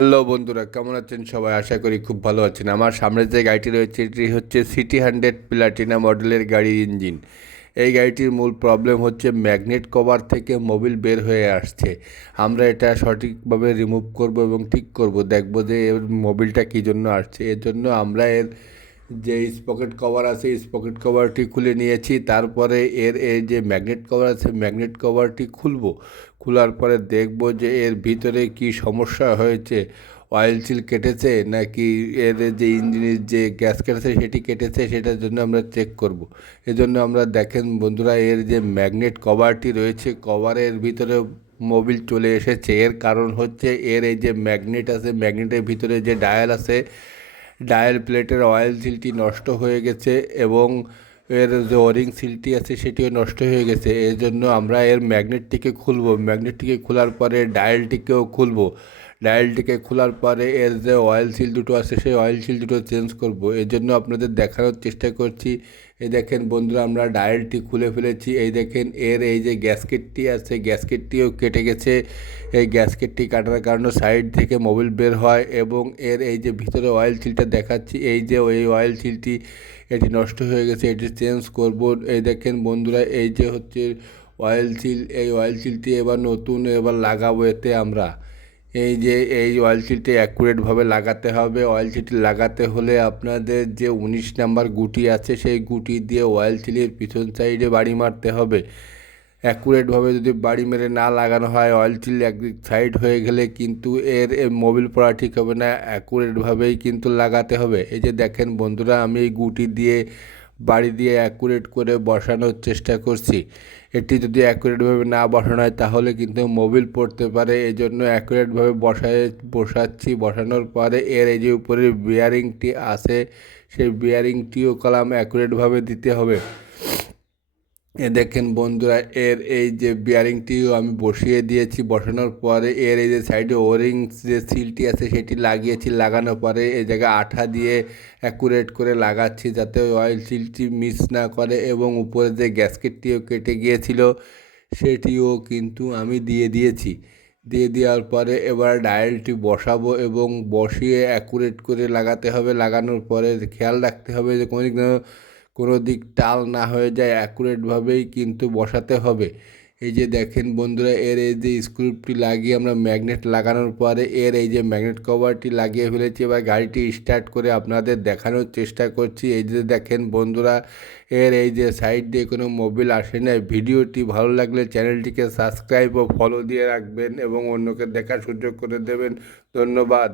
Hello বন্ধুরা, কেমন আছেন সবাই? আশা করি খুব ভালো আছেন। আমার সামনে যে গাড়িটি রয়েছে এটি হচ্ছে সিটি 100 প্লাটিনা মডেলের গাড়ির ইঞ্জিন। এই গাড়িটির মূল প্রবলেম হচ্ছে ম্যাগনেট কভার থেকে মোবিল বের হয়ে আসছে। আমরা এটা সঠিকভাবে রিমুভ করব এবং ঠিক করব, দেখব যে এর মোবিলটা কী জন্য আসছে। এর জন্য আমরা এর যে স্পকেট কভার আছে স্পকেট কভারটি খুলে নিয়েছি। তারপরে এর যে ম্যাগনেট কভার আছে ম্যাগনেট কভারটি খুলবো। খোলার পরে দেখব যে এর ভিতরে কি সমস্যা হয়েছে। অয়েল সিল কেটেছে নাকি এর যে ইঞ্জিনের যে গ্যাস কেটেছে সেটি কেটেছে, সেটার জন্য আমরা চেক করব। এজন্য আমরা দেখেন বন্ধুরা, এর যে ম্যাগনেট কভারটি রয়েছে কভারের ভিতরে মোবিল চলে এসেছে। এর কারণ হচ্ছে এর এই যে ম্যাগনেট আছে ম্যাগনেটের ভিতরে যে ডায়াল আছে ডায়াল প্লেটের অয়েল সিলটি নষ্ট হয়ে গেছে এবং এর যে ওরিং সিলটি আছে সেটিও নষ্ট হয়ে গেছে। এর জন্য আমরা এর ম্যাগনেটটিকে খুলবো। ম্যাগনেটটিকে খোলার পরে ডায়ালটিকেও খুলবো। ডায়ালটিকে খোলার পরে এর যে অয়েল সিল দুটো আছে সেই অয়েল সিল দুটো চেঞ্জ করব। এর জন্য আপনাদের দেখানোর চেষ্টা করছি। এই দেখেন বন্ধুরা, আমরা ডায়ালটি খুলে ফেলেছি। এই দেখেন এর এই যে গ্যাসকেটটি আছে গ্যাসকেটটিও কেটে গেছে। এই গ্যাসকেটটি কাটার কারণে সাইড থেকে মোবিল বের হয় এবং এর এই যে ভিতরে অয়েল সিলটা দেখাচ্ছি, এই যে ওই অয়েল সিলটি এটি নষ্ট হয়ে গেছে, এটি চেঞ্জ করব। এই দেখেন বন্ধুরা, এই যে হচ্ছে অয়েল সিল, এই অয়েল সিলটি এবার নতুন লাগাবো এতে আমরা। এই যে এই অয়েল সিলটি অ্যাকুরেটভাবে লাগাতে হবে। অয়েল সিলটি লাগাতে হলে আপনাদের যে 19 নাম্বার গুটি আছে সেই গুটি দিয়ে অয়েল সিলের পিছন সাইডে বাড়ি মারতে হবে। অ্যাকুরেটভাবে যদি বাড়ি মেরে না লাগানো হয়, অয়েল সিল একদিক সাইড হয়ে গেলে কিন্তু এর মোবিল পড়া ঠিক হবে না। অ্যাকুরেটভাবেই কিন্তু লাগাতে হবে। এই যে দেখেন বন্ধুরা, আমি এই গুটি দিয়ে বাড়ি দিয়ে অ্যাকুরেট করে বসানোর চেষ্টা করছি। এটি যদি অ্যাকুরেটভাবে না বসানো হয় তাহলে কিন্তু মোবিল পড়তে পারে। এই জন্য অ্যাকুরেটভাবে বসাচ্ছি। বসানোর পরে এর এই যে উপরের বিয়ারিংটি আছে সেই বিয়ারিংটিও কলাম অ্যাকুরেটভাবে দিতে হবে। এ দেখেন বন্ধুরা, এর এই যে বিয়ারিংটিও আমি বসিয়ে দিয়েছি। বসানোর পরে এর এই যে সাইডে ওরিং যে সিলটি আছে সেটি লাগিয়েছি। লাগানোর পরে এই জায়গায় আঠা দিয়ে অ্যাকুরেট করে লাগাচ্ছি যাতে অয়েল সিলটি মিস না করে এবং উপরে যে গ্যাসকেটটিও কেটে গিয়েছিল সেটিও কিন্তু আমি দিয়ে দিয়েছি। দিয়ে দেওয়ার পরে এবার ডায়ালটি বসাবো এবং বসিয়ে অ্যাকুরেট করে লাগাতে হবে। লাগানোর পরে খেয়াল রাখতে হবে যে কোনো দিক টাল না হয়ে যায়, অ্যাকুরেটভাবেই কিন্তু বসাতে হবে। এই যে দেখেন বন্ধুরা, এর এই যে স্ক্রুপটি লাগিয়ে আমরা ম্যাগনেট লাগানোর পরে এর এই যে ম্যাগনেট কভারটি লাগিয়ে ফেলেছি। এবার গাড়িটি স্টার্ট করে আপনাদের দেখানোর চেষ্টা করছি। এই যে দেখেন বন্ধুরা, এর এই যে সাইড দিয়ে কোনো মোবিল আসে না। ভিডিওটি ভালো লাগলে চ্যানেলটিকে সাবস্ক্রাইব ও ফলো দিয়ে রাখবেন এবং অন্যকে দেখার সুযোগ করে দেবেন। ধন্যবাদ।